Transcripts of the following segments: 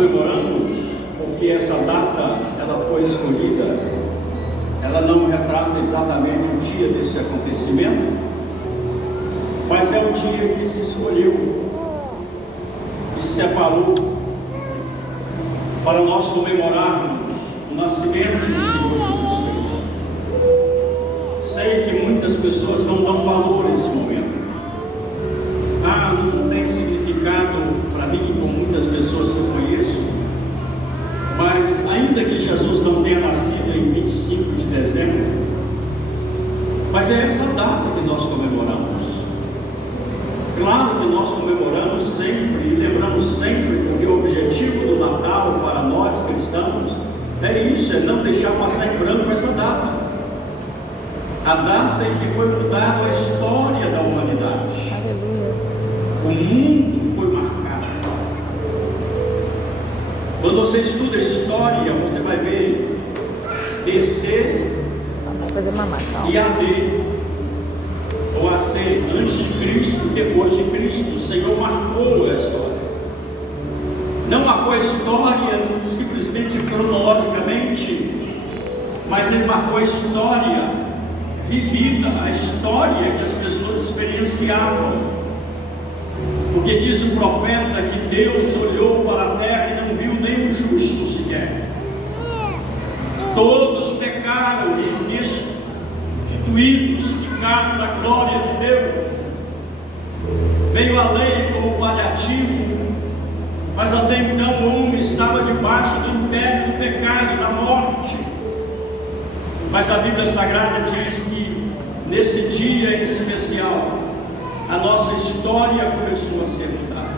comemoramos porque essa data ela foi escolhida, ela não retrata exatamente o dia desse acontecimento, mas é o dia que se escolheu e se separou para nós comemorarmos o nascimento do Senhor Jesus Cristo. Sei que muitas pessoas não dão valor a esse momento. Não tem significado para mim, como muitas pessoas que eu conheço, mas ainda que Jesus não tenha nascido em 25 de dezembro, mas é essa data que nós comemoramos. Claro que nós comemoramos sempre e lembramos sempre, porque o objetivo do Natal para nós cristãos é isso, é não deixar passar em branco essa data. A data em que foi mudada a história da humanidade. Aleluia. O mundo foi marcado. Quando você estuda a história, você vai ver DC e AD, ou AC, antes de Cristo e depois de Cristo. O Senhor marcou a história. Não marcou a história simplesmente cronologicamente, mas Ele marcou a história vivida, a história que as pessoas experienciavam. Porque diz o profeta que Deus olhou para a terra e não viu nenhum justo sequer. Todos pecaram e destituídos ficaram da glória de Deus. Veio a lei como paliativo, mas até então o homem estava debaixo do império do pecado, da morte. Mas a Bíblia Sagrada diz que nesse dia em especial a nossa história começou a ser mudada.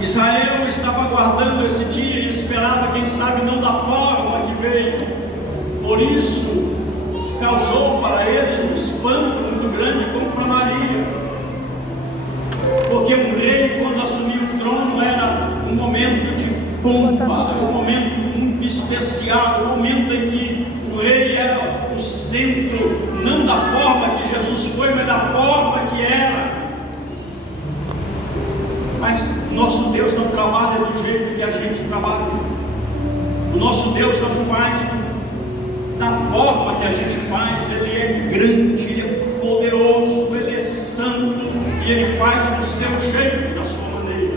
Israel estava aguardando esse dia e esperava, quem sabe, não da forma que veio. Por isso causou para eles um espanto muito grande, como para Maria, porque um rei, quando assumiu o trono, era um momento de pompa, um momento muito especial, um momento em que o rei era o centro, não da forma que Jesus foi, mas da forma que era. Mas o nosso Deus não trabalha do jeito que a gente trabalha. O nosso Deus não faz da forma que a gente faz. Ele é grande, Ele é poderoso, Ele é santo, e Ele faz do seu jeito, da sua maneira.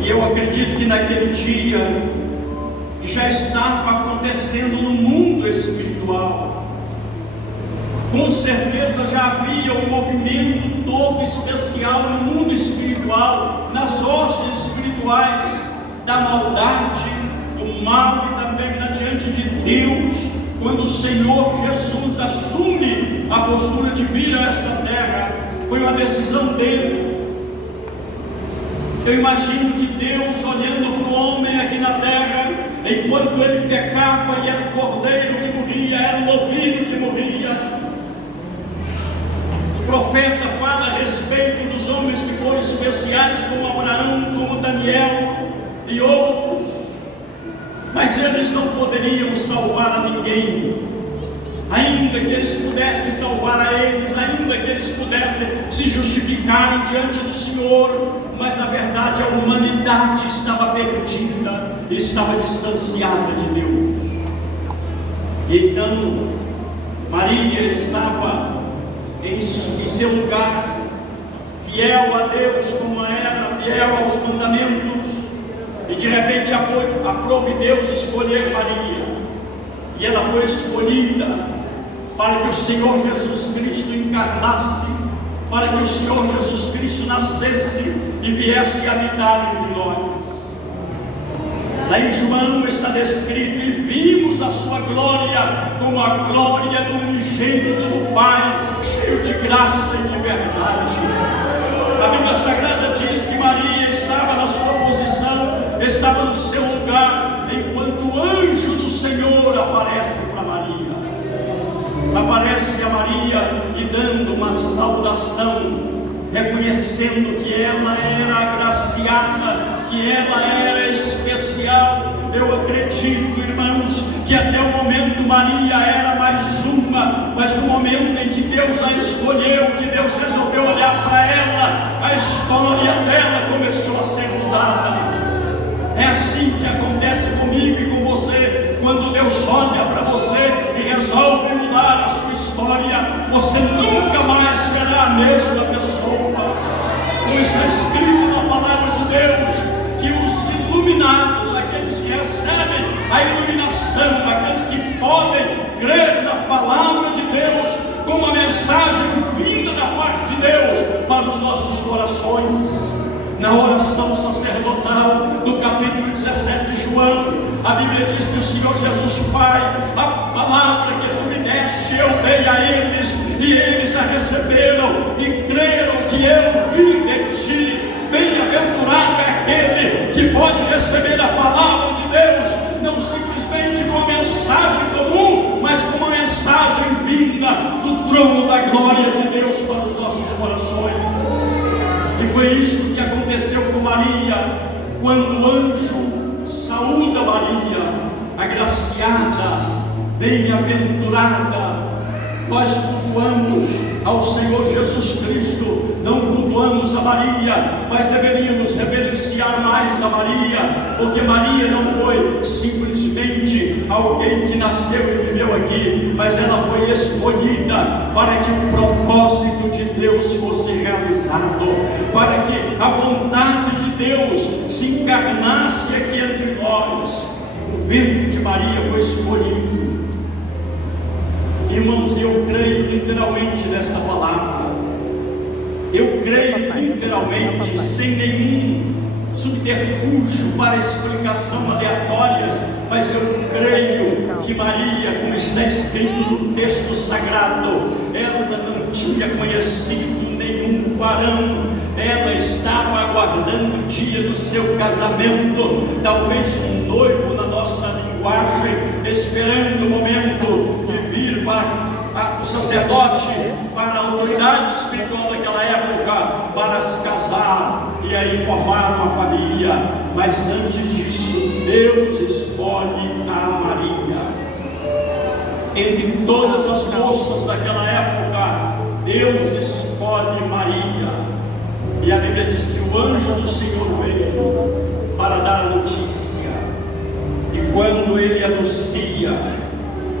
E eu acredito que naquele dia que já estava acontecendo no mundo espiritual, com certeza já havia um movimento todo especial no mundo espiritual, nas hostes espirituais da maldade, do mal e também diante de Deus. Quando o Senhor Jesus assume a postura de vir a essa terra, foi uma decisão dele. Eu imagino que Deus, olhando para o homem aqui na terra, enquanto ele pecava e era o cordeiro que morria, era o novilho que morria. O profeta fala a respeito dos homens que foram especiais, como Abraão, como Daniel e outros, mas eles não poderiam salvar a ninguém. Ainda que eles pudessem salvar a eles, ainda que eles pudessem se justificarem diante do Senhor, mas na verdade a humanidade estava perdida, estava distanciada de Deus. Então Maria estava em seu lugar, fiel a Deus como era, fiel aos mandamentos, e de repente aprove Deus escolher Maria, e ela foi escolhida para que o Senhor Jesus Cristo encarnasse, para que o Senhor Jesus Cristo nascesse e viesse habitar entre nós. Lá em João está descrito: e vimos a sua glória como a glória do unigênito do Pai, cheio de graça e de verdade. A Bíblia Sagrada diz que Maria estava na sua posição, estava no seu lugar, enquanto o anjo do Senhor aparece para Maria. Aparece a Maria e dando uma saudação, reconhecendo que ela era agraciada, que ela era especial. Eu acredito, irmãos, que até o momento Maria era mais uma, mas no momento em que Deus a escolheu, que Deus resolveu olhar para ela, a história dela É assim que acontece comigo e com você. Quando Deus olha para você e resolve mudar a sua história, você nunca mais será a mesma pessoa. Como está escrito na palavra de Deus, que os iluminados, aqueles que recebem a iluminação, aqueles que podem crer na palavra de Deus, com uma mensagem vinda da parte de Deus para os nossos corações. Na oração sacerdotal do capítulo 17 de João, a Bíblia diz que o Senhor Jesus Pai, a palavra que tu me deste, eu dei a eles, e eles a receberam e creram que eu vim de ti. Bem-aventurado é aquele que pode receber a palavra de Deus, não simplesmente com uma mensagem comum, mas com uma mensagem vinda do trono da glória de Deus para os nossos corações. E foi isto que aconteceu com Maria, quando o anjo saúda Maria, agraciada, bem-aventurada. Nós cultuamos ao Senhor Jesus Cristo, não cultuamos a Maria, mas deveríamos reverenciar mais a Maria, porque Maria não foi simplesmente alguém que nasceu e viveu aqui, mas ela foi escolhida para que o propósito de Deus fosse realizado, para que a vontade de Deus se encarnasse aqui entre nós. O ventre de Maria foi escolhido. Irmãos, eu creio literalmente nesta palavra. Eu creio literalmente, sem nenhum subterfúgio para explicação aleatórias, mas eu creio que Maria, como está escrito no texto sagrado, ela não tinha conhecido nenhum varão. Ela estava aguardando o dia do seu casamento, talvez um noivo na nossa linguagem, esperando o momento de vir para o sacerdote, para a autoridade espiritual daquela época, para se casar e aí formar uma família. Mas antes disso, Deus escolhe a Maria. Entre todas as moças daquela época, Deus escolhe Maria. E a Bíblia diz que o anjo do Senhor veio para dar a notícia. E quando ele anuncia,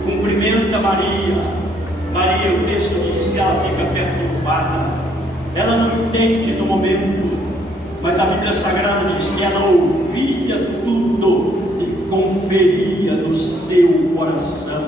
cumprimenta Maria, o texto diz que ela fica perturbada. Ela não entende no momento, mas a Bíblia Sagrada diz que ela ouvia tudo e conferia no seu coração.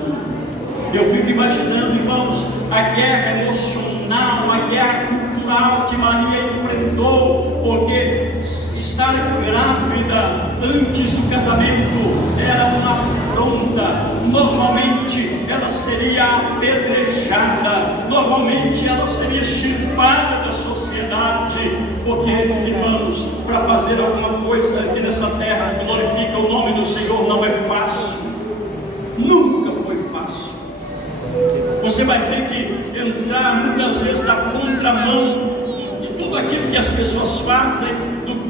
Eu fico imaginando, irmãos, a guerra emocional, a guerra cultural que Maria enfrentou, porque estar grávida antes do casamento era uma afronta. Normalmente ela seria apedrejada, normalmente ela seria extirpada da sociedade, porque, irmãos, para fazer alguma coisa aqui nessa terra que glorifica o nome do Senhor não é fácil, nunca foi fácil. Você vai ter que entrar muitas vezes na contramão de tudo aquilo que as pessoas fazem,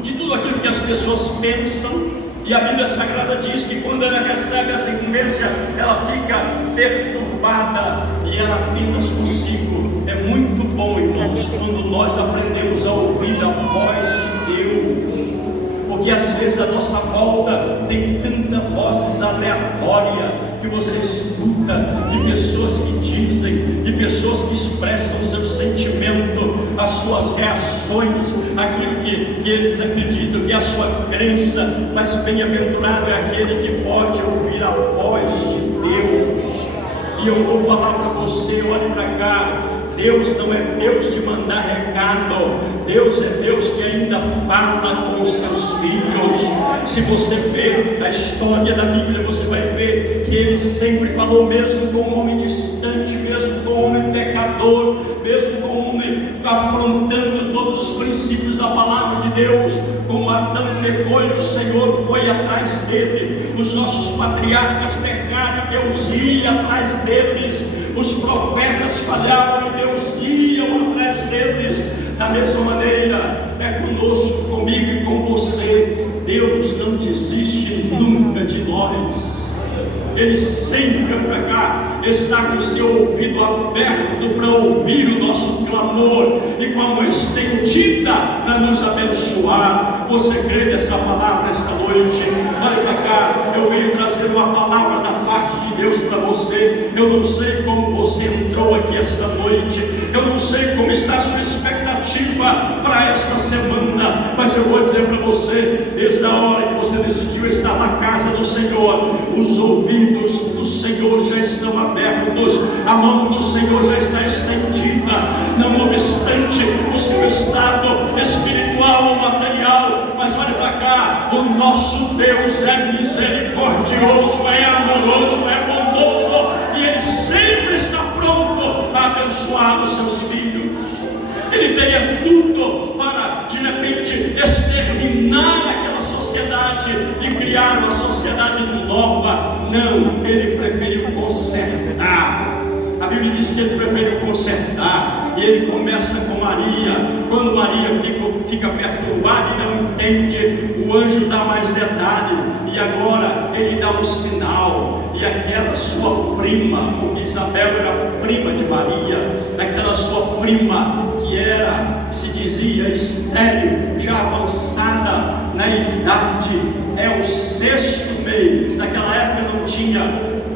de tudo aquilo que as pessoas pensam. E a Bíblia Sagrada diz que quando ela recebe essa incumbência, ela fica perturbada e ela apenas consigo. É muito bom, irmãos, quando nós aprendemos a ouvir a voz de Deus, porque às vezes a nossa volta tem tanta vozes aleatórias que você escuta, de pessoas que dizem, de pessoas que expressam o seu sentimento, as suas reações, aquilo que eles acreditam que é a sua crença. Mas bem-aventurado é aquele que pode ouvir a voz de Deus. E eu vou falar para você, olhe para cá, Deus não é Deus de mandar recado, Deus é Deus que ainda fala com os seus filhos. Se você ver a história da Bíblia, você vai ver que Ele sempre falou, mesmo com um homem distante, mesmo com um homem pecador, mesmo com um homem afrontando todos os princípios da palavra de Deus. Como Adão pecou e o Senhor foi atrás dele, os nossos patriarcas pecaram e Deus ia atrás deles, os profetas falhavam e Deus ia atrás deles. Da mesma maneira é conosco, comigo e com você. Deus não desiste nunca de nós. Ele sempre para cá está com o seu ouvido aberto para ouvir o nosso clamor e com a mão estendida para nos abençoar. Você crê nessa palavra esta noite? Olha para cá, eu venho trazer uma palavra da parte de Deus para você. Eu não sei como você entrou aqui esta noite, eu não sei como está a sua expectativa para esta semana, mas eu vou dizer para você, desde a hora que você decidiu estar na casa do Senhor, os ouvidos do Senhor já estão abertos, a mão do Senhor já está estendida, não obstante o seu estado espiritual ou material. Mas olha para cá, o nosso Deus é misericordioso, é amoroso, é bondoso, e Ele sempre está pronto para abençoar os seus filhos. Ele teria tudo para, de repente, exterminar aquela sociedade e criar uma sociedade nova. Não, Ele preferiu consertar. A Bíblia diz que Ele preferiu consertar, e Ele começa com Maria. Quando Maria fica perturbada e não entende, o anjo dá mais detalhe, e agora Ele dá um sinal, e aquela sua prima, porque Isabel era prima de Maria, aquela sua prima que se dizia estéril, já avançada na idade, é o 6º mês. Naquela época não tinha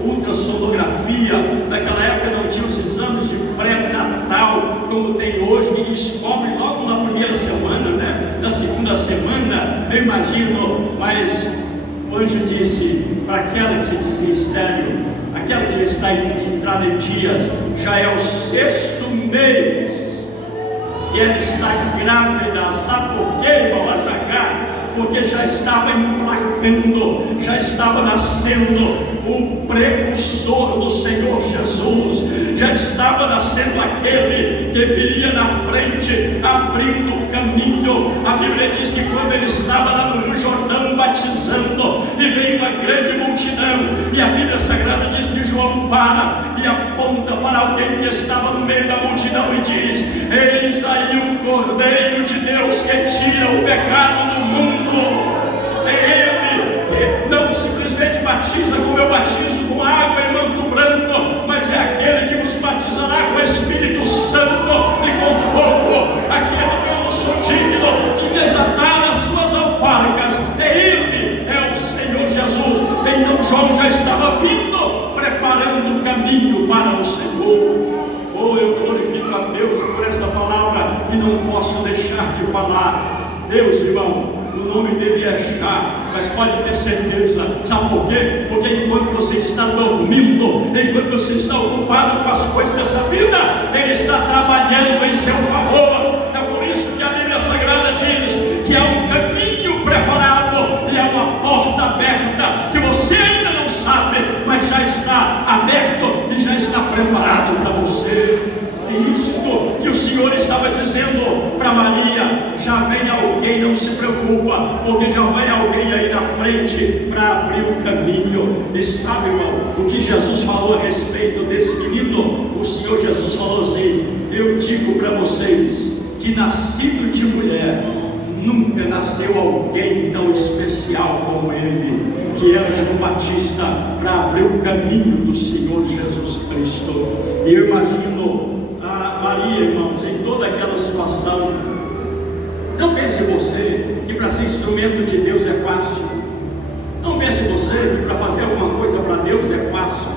ultrassonografia, naquela época não tinha os exames de pré-natal como tem hoje, que descobre logo na primeira semana, né? Na segunda semana, eu imagino. Mas o anjo disse para aquela que se dizia estéril, aquela que já está entrada em dias, já é o 6º mês, e ela está grávida. Sabe por quê, irmão? Olha para cá. Porque já estava emplacando, já estava nascendo o precursor do Senhor Jesus, já estava nascendo aquele que viria na frente, abrindo o caminho. A Bíblia diz que quando ele estava lá no Rio Jordão batizando, e veio uma grande multidão, e a Bíblia Sagrada diz que João para e aponta para alguém que estava no meio da multidão e diz: eis aí o Cordeiro de Deus que tira o pecado do mundo. É Ele que não simplesmente batiza como eu batizo, com água e manto branco, mas é aquele que vos batizará com o Espírito Santo e com fogo, aquele que eu não sou digno de desatar as suas alparcas. É Ele, é o Senhor Jesus. Então João já estava vindo, preparando o caminho para o Senhor. Oh, eu glorifico a Deus por esta palavra e não posso deixar de falar. Deus, irmão, o nome dele é Já, mas pode ter certeza. Sabe por quê? Porque enquanto você está dormindo, enquanto você está ocupado com as coisas dessa vida, Ele está trabalhando em seu favor. É por isso que a Bíblia Sagrada diz que há um caminho preparado e há uma porta aberta que você ainda não sabe, mas já está aberto e já está preparado para você. É isso que o Senhor estava dizendo para Maria: já vem alguém, não se preocupa, porque já vem alguém aí na frente para abrir o caminho. E sabe, irmão, o que Jesus falou a respeito desse menino? O Senhor Jesus falou assim: eu digo para vocês que nascido de mulher, nunca nasceu alguém tão especial como ele, que era João Batista, para abrir o caminho do Senhor Jesus Cristo. E eu imagino Maria, irmãos, em toda aquela situação. Não pense você que para ser instrumento de Deus é fácil. Não pense você que para fazer alguma coisa para Deus é fácil.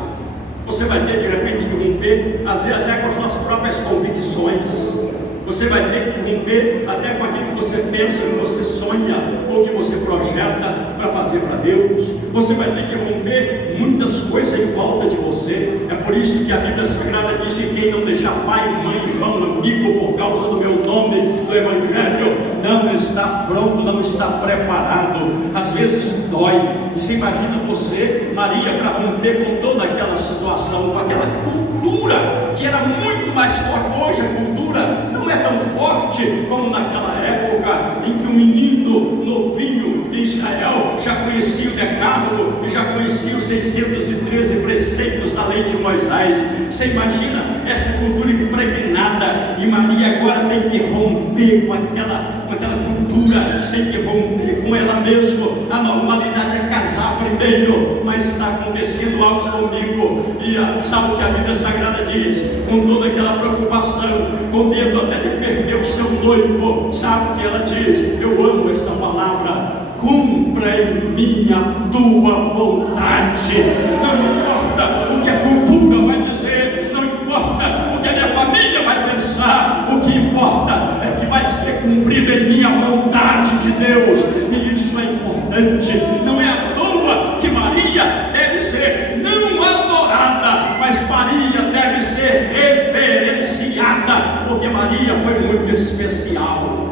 Você vai ter de repente que romper, às vezes até com as suas próprias convicções. Você vai ter que romper até com aquilo que você pensa, que você sonha, ou que você projeta para fazer para Deus. Você vai ter que romper muitas coisas em volta de você. É por isso que a Bíblia Sagrada diz que quem não deixar pai, mãe, irmão, amigo, por causa do meu nome, do Evangelho, não está pronto, não está preparado. Às vezes dói. E você imagina você, Maria, para romper com toda aquela situação, com aquela cultura que era muito mais forte. Hoje a cultura não é tão forte como naquela época em que o menino novinho de Israel já conhecia o decálogo e já conhecia os 613 preceitos da lei de Moisés. Você imagina essa cultura impregnada, e Maria agora tem que romper com aquela cultura, tem que romper com ela mesma. A normalidade é casar primeiro, mas está com acontecendo algo comigo. E sabe o que a Bíblia Sagrada diz? Com toda aquela preocupação, com medo até de perder o seu noivo, sabe o que ela diz? Eu amo essa palavra: cumpra em mim a tua vontade. Não importa o que a cultura vai dizer, não importa o que a minha família vai pensar, o que importa é que vai ser cumprida em mim a vontade de Deus. E isso é importante. Não é à toa que Maria deve ser não adorada, mas Maria deve ser reverenciada, porque Maria foi muito especial.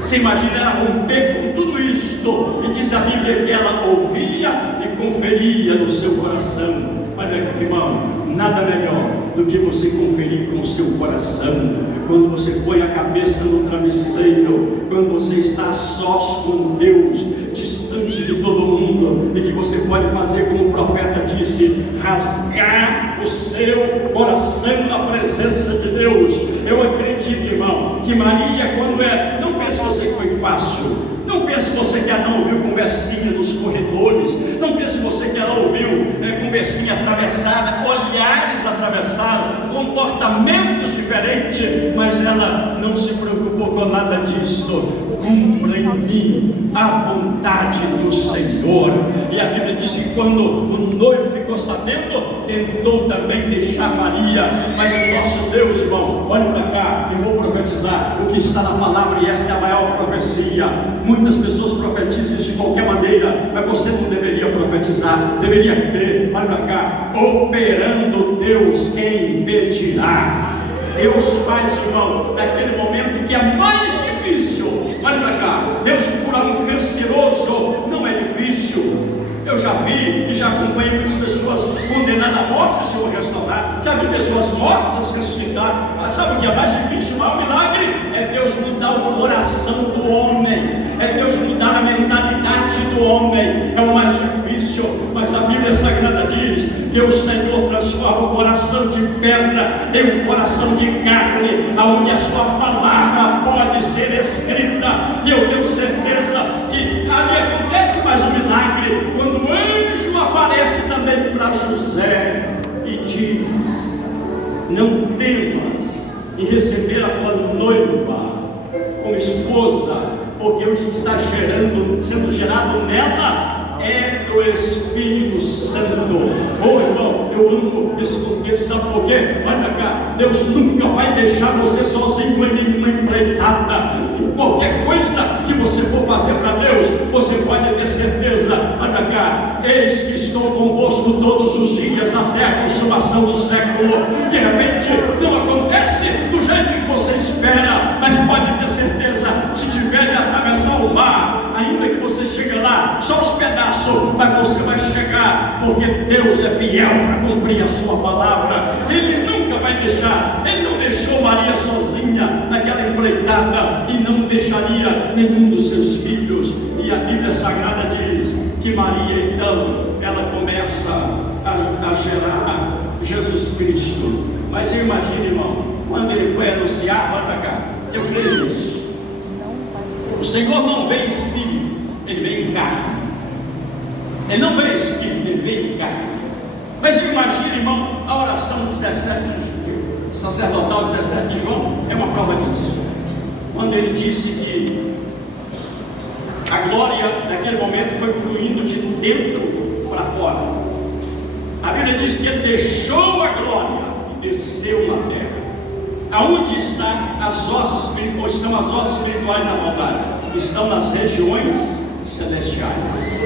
Você imagina ela romper com tudo isto, e diz a Bíblia que ela ouvia e conferia no seu coração. Olha aqui, irmão, nada melhor do que você conferir com o seu coração. Quando você põe a cabeça no travesseiro, quando você está a sós com Deus, distante de todo mundo, e que você pode fazer como o profeta disse, rasgar o seu coração na presença de Deus. Eu acredito, irmão, que Maria, quando não pense você que foi fácil, não pense você que ela não ouviu conversinha nos corredores, não pense você que ela ouviu conversinha atravessada, olhares atravessados, comportamentos diferentes, mas ela não se preocupou com nada disso. Cumpra em mim a vontade do Senhor. E a Bíblia diz que quando o noivo ficou sabendo, tentou também deixar Maria. Mas o nosso Deus, irmão, olhe para cá, eu vou profetizar o que está na palavra, e esta é a maior profecia. Muitas pessoas profetizam de qualquer maneira, mas você não deveria profetizar, deveria crer. Olhe para cá: operando Deus, quem impedirá? Deus faz, irmão, naquele momento que é mais difícil. Olha para cá, Deus curar um canceroso não é difícil. Eu já vi e já acompanhei muitas pessoas condenadas à morte, o Senhor restaurar. Já vi pessoas mortas ressuscitar. Mas sabe o que é mais difícil? O maior milagre é Deus mudar o coração do homem, é Deus mudar a mentalidade do homem. É o mais difícil. Mas a Bíblia Sagrada diz que o Senhor transforma o coração de pedra em um coração de carne, aonde a sua palavra pode ser escrita. E eu tenho certeza que ali acontece mais um milagre, quando o anjo aparece também para José e diz: não temas em receber a tua noiva como esposa, porque o que está sendo gerado nela é do Espírito Santo. Oh, irmão, eu amo esse contexto, sabe por quê? Olha cá, Deus nunca vai deixar você sozinho em nenhuma empreitada. Em qualquer coisa que você for fazer para Deus, você pode ter certeza. Olha cá: eis que estou convosco todos os dias até a consumação do século. De repente não acontece do jeito que você espera, mas pode ter certeza, se tiver de atravessar o mar, ainda que você chegue lá só os pedaços, mas você vai chegar, porque Deus é fiel para cumprir a sua palavra. Ele nunca vai deixar. Ele não deixou Maria sozinha naquela empreitada, e não deixaria nenhum dos seus filhos. E a Bíblia Sagrada diz que Maria, então, ela começa a gerar Jesus Cristo. Mas eu imagino, irmão, quando ele foi anunciar, olha para cá, eu creio nisso. O Senhor não vem em espírito, ele vem em carne. Ele não vem em espírito, ele vem em carne. Mas eu imagino, irmão, a oração 17 sacerdotal 17 de João é uma prova disso. Quando ele disse que a glória naquele momento foi fluindo de dentro para fora. A Bíblia diz que ele deixou a glória e desceu na terra. Aonde estão as ossos espirituais da maldade? Estão nas regiões celestiais.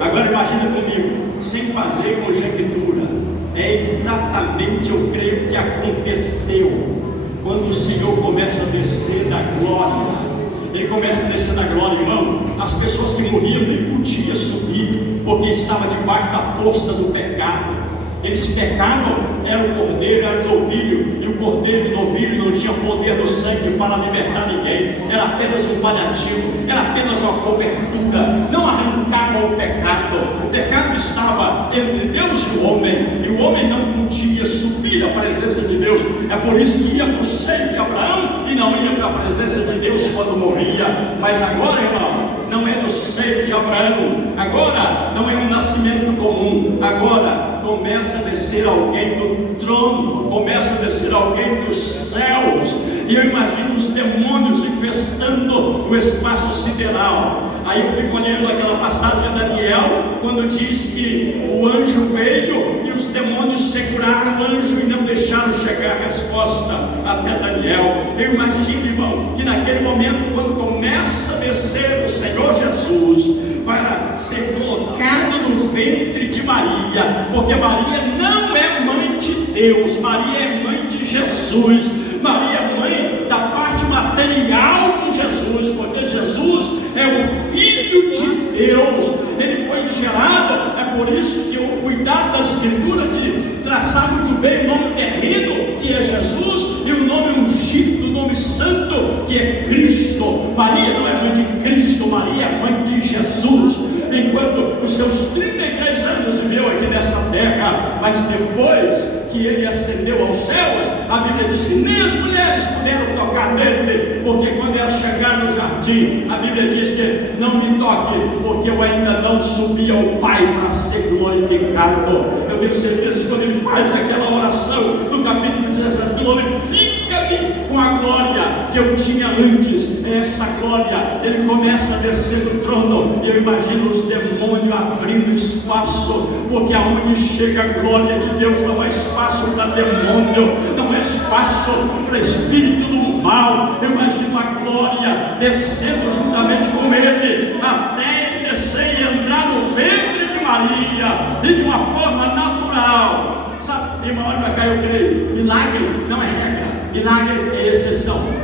Agora imagina comigo, sem fazer conjectura, é exatamente, eu creio, que aconteceu quando o Senhor começa a descer da glória. Ele começa a descer da glória, irmão. As pessoas que morriam nem podiam subir, porque estavam debaixo da força do pecado. Eles pecaram, era o cordeiro, era o novilho, e o cordeiro e o novilho não tinham poder do sangue para libertar ninguém. Era apenas um paliativo, era apenas uma cobertura, não arrancava o pecado. O pecado estava entre Deus e o homem não podia subir à presença de Deus. É por isso que ia para o seio de Abraão e não ia para a presença de Deus quando morria. Mas agora, irmão, não é do seio de Abraão. Agora não é um nascimento comum, agora começa a descer alguém do trono, começa a descer alguém dos céus, e eu imagino os demônios infestando o espaço sideral. Aí eu fico olhando aquela passagem de Daniel, quando diz que o anjo veio e os demônios seguraram o anjo e não deixaram chegar a resposta até Daniel. Eu imagino, irmão, que naquele momento, quando começa a descer o Senhor Jesus para ser colocado no ventre de Maria, porque Maria não é mãe de Deus, Maria é mãe de Jesus, Maria é mãe da parte material de Jesus, porque Jesus é o Filho de Deus, ele foi gerado. É por isso que o cuidado da Escritura de traçar muito bem o nome terreno, que é Jesus, e o nome ungido, o nome santo, que é Cristo. Maria não é mãe de Cristo, Maria é mãe de Jesus. Enquanto os seus 33 anos viveu aqui nessa terra, mas depois que ele ascendeu aos céus, a Bíblia diz que nem as mulheres puderam tocar nele, porque quando ela chegar no jardim, a Bíblia diz que não me toque, porque eu ainda não subi ao Pai para ser glorificado. Eu tenho certeza que quando ele faz aquela oração no capítulo 17, glorifica-me com a glória que eu tinha antes, essa glória, ele começa a descer do trono, e eu imagino os demônios abrindo espaço, porque aonde chega a glória de Deus não há espaço para demônio, não há espaço para espírito do mal. Eu imagino a glória descendo juntamente com ele, até ele descer e entrar no ventre de Maria, e de uma forma natural. Sabe, irmão, olha para cá, eu creio, milagre não é regra, milagre é exceção.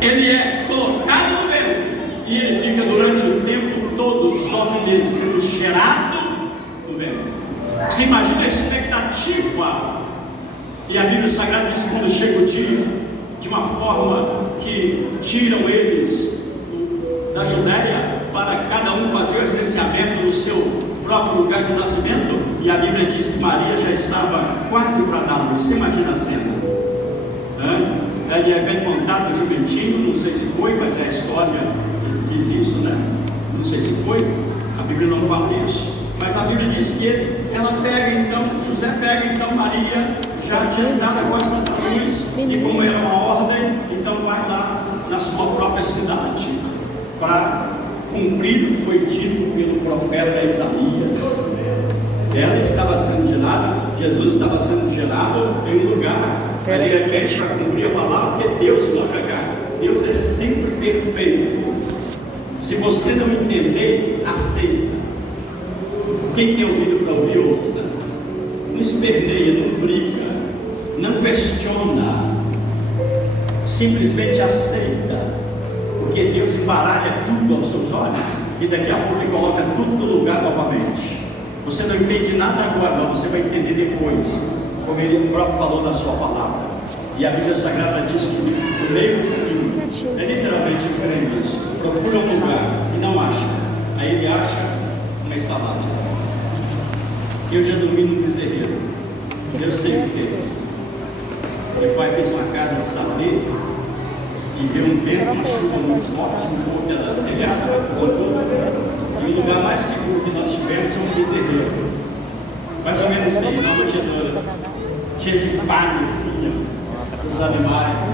Ele é colocado no ventre e ele fica durante o tempo todo, os 9 meses, sendo gerado no ventre. Você imagina a expectativa? E a Bíblia Sagrada diz que quando chega o dia, de uma forma que tiram eles da Judéia para cada um fazer o licenciamento no seu próprio lugar de nascimento, e a Bíblia diz que Maria já estava quase para dar luz. Você imagina a cena? Aí de repente montado no jumentinho, não sei se foi, mas é a história que diz isso, né? Não sei se foi, a Bíblia não fala isso, mas a Bíblia diz que ela pega então, José pega então Maria, já adiantada quase para dar luz, e como era uma ordem, então vai lá na sua própria cidade, para cumprir o que foi dito pelo profeta Isaías. Ela estava sendo gerada, Jesus estava sendo gerado em um lugar, mas de repente para cumprir a palavra, porque Deus, Deus é sempre perfeito. Se você não entender, aceita. Quem tem ouvido para ouvir, ouça. Não esperneia, não briga, não questiona, simplesmente aceita, porque Deus embaralha tudo aos seus olhos e daqui a pouco Ele coloca tudo no lugar novamente. Você não entende nada agora, mas você vai entender depois, como Ele próprio falou na sua palavra. E a Bíblia Sagrada diz que no meio do caminho, é literalmente crendo nisso, procura um lugar e não acha, aí ele acha uma estalada. Eu já dormi num bezerreiro, eu sei o que é isso. Meu pai fez uma casa de sapê e veio um vento, uma chuva muito forte, um pouco da telhada, e o lugar mais seguro que nós tivemos é um bezerreiro, mais ou menos assim, uma manjedoura, cheia de palhacinha dos animais.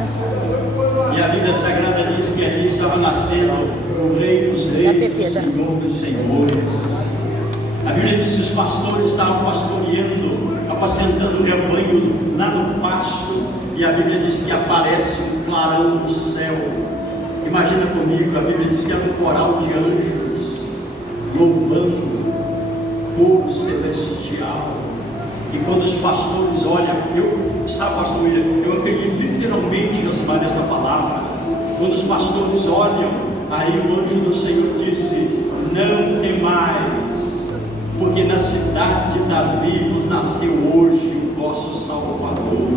E a Bíblia Sagrada diz que ali estava nascendo o Rei dos Reis, o Senhor dos Senhores. A Bíblia diz que os pastores estavam pastoreando, apacentando o rebanho lá no pasto, e a Bíblia diz que aparece um clarão no céu. Imagina comigo, a Bíblia diz que era um coral de anjos louvando, fogo celestial. E quando os pastores olham, pastor William, eu acredito literalmente nessa palavra. Quando os pastores olham, aí o anjo do Senhor disse: não temais, porque na cidade de Davi vos nasceu hoje o vosso Salvador.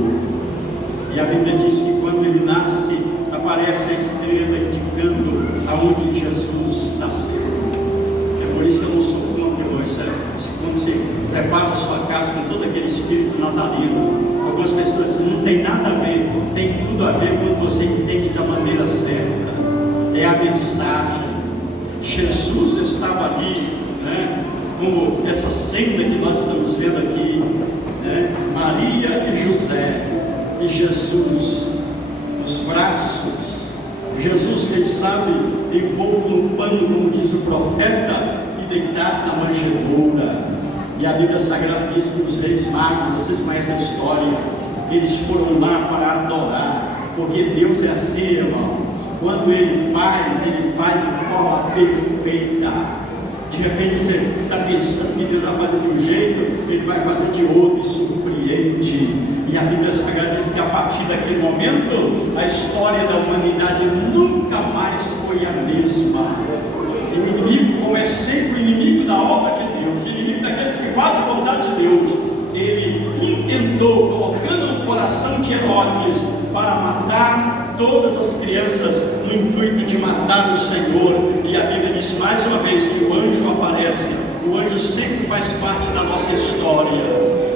E a Bíblia diz que quando ele nasce, aparece a estrela indicando aonde Jesus nasceu. É por isso que eu não sou contra, irmão. Quando você prepara a sua casa com todo aquele espírito natalino, algumas pessoas dizem, não tem nada a ver, tem tudo a ver quando você entende da maneira certa. É a mensagem. Jesus estava ali, né? Como essa cena que nós estamos vendo aqui, né? Maria e José e Jesus, os braços. Jesus, quem sabe, envolto num pano, como diz o profeta, e deitado na manjedoura. E a Bíblia Sagrada diz que os reis magos, vocês conhecem a história, eles foram lá para adorar, porque Deus é assim, irmão. Quando Ele faz de forma perfeita. De repente você está pensando que Deus vai fazer de um jeito, Ele vai fazer de outro e surpreende. E a Bíblia Sagrada diz que a partir daquele momento, a história da humanidade nunca mais foi a mesma. E o inimigo, como é sempre o inimigo da obra de Deus, o inimigo daqueles que fazem a vontade de Deus, ele intentou, colocando no coração de Herodes, para matar todas as crianças, no intuito de matar o Senhor. E a Bíblia diz mais uma vez que o anjo aparece. O anjo sempre faz parte da nossa história.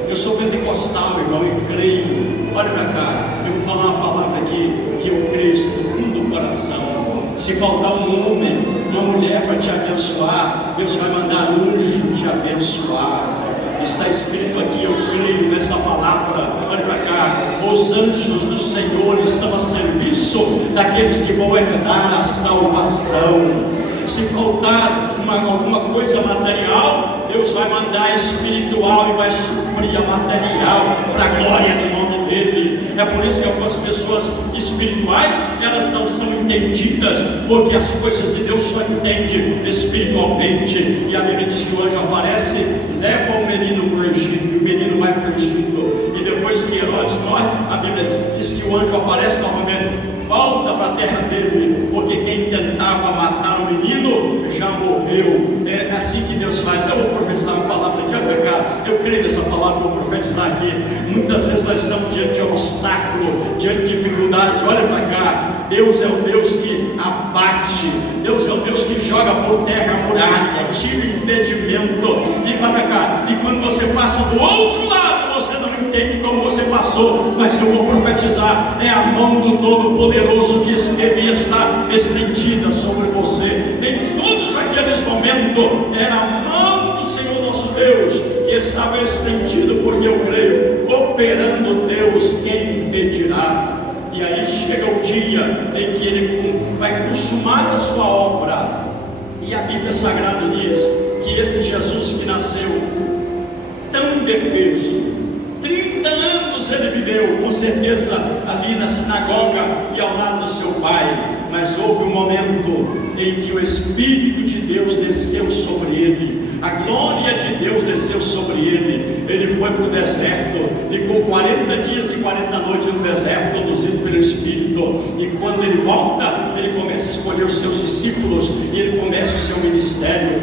Eu sou pentecostal, irmão, eu creio. Olha para cá, eu vou falar uma palavra aqui que eu creio do fundo do coração. Se faltar um homem, uma mulher para te abençoar, Deus vai mandar anjo te abençoar. Está escrito aqui, eu creio nessa palavra. Olha para cá, os anjos do Senhor estão a serviço daqueles que vão herdar a salvação. Se faltar alguma coisa material, Deus vai mandar espiritual e vai suprir a material para a glória do nome dele. É por isso que algumas pessoas espirituais, elas não são entendidas, porque as coisas de Deus só entende espiritualmente. E a Bíblia diz que o anjo aparece, leva o menino para o Egito, e o menino vai para o Egito. E depois que Herodes morre, a Bíblia diz que o anjo aparece novamente, volta para a terra dele, porque quem tentava matar o menino já morreu. É assim que Deus faz. Eu vou profetizar uma palavra aqui, olha cá. Eu creio nessa palavra que eu vou profetizar aqui. Muitas vezes nós estamos diante de obstáculo, diante de dificuldade. Olha para cá. Deus é o Deus que abate, Deus é o Deus que joga por terra a muralha, tira o impedimento. E para cá. E quando você passa do outro lado, você não entende como você passou, mas eu vou profetizar. É a mão do Todo-Poderoso que devia estar estendida sobre você. Em todos aqueles momentos, era a mão do Senhor nosso Deus que estava estendida, porque eu creio, operando Deus, quem impedirá? E aí chega o dia em que Ele vai consumar a sua obra. E a Bíblia Sagrada diz que esse Jesus que nasceu tão indefeso, 30 anos ele viveu, com certeza, ali na sinagoga e ao lado do seu pai. Mas houve um momento em que o Espírito de Deus desceu sobre ele, a glória de Deus desceu sobre ele. Ele foi para o deserto, ficou 40 dias e 40 noites no deserto, conduzido pelo Espírito. E quando ele volta, ele começa a escolher os seus discípulos, e ele começa o seu ministério.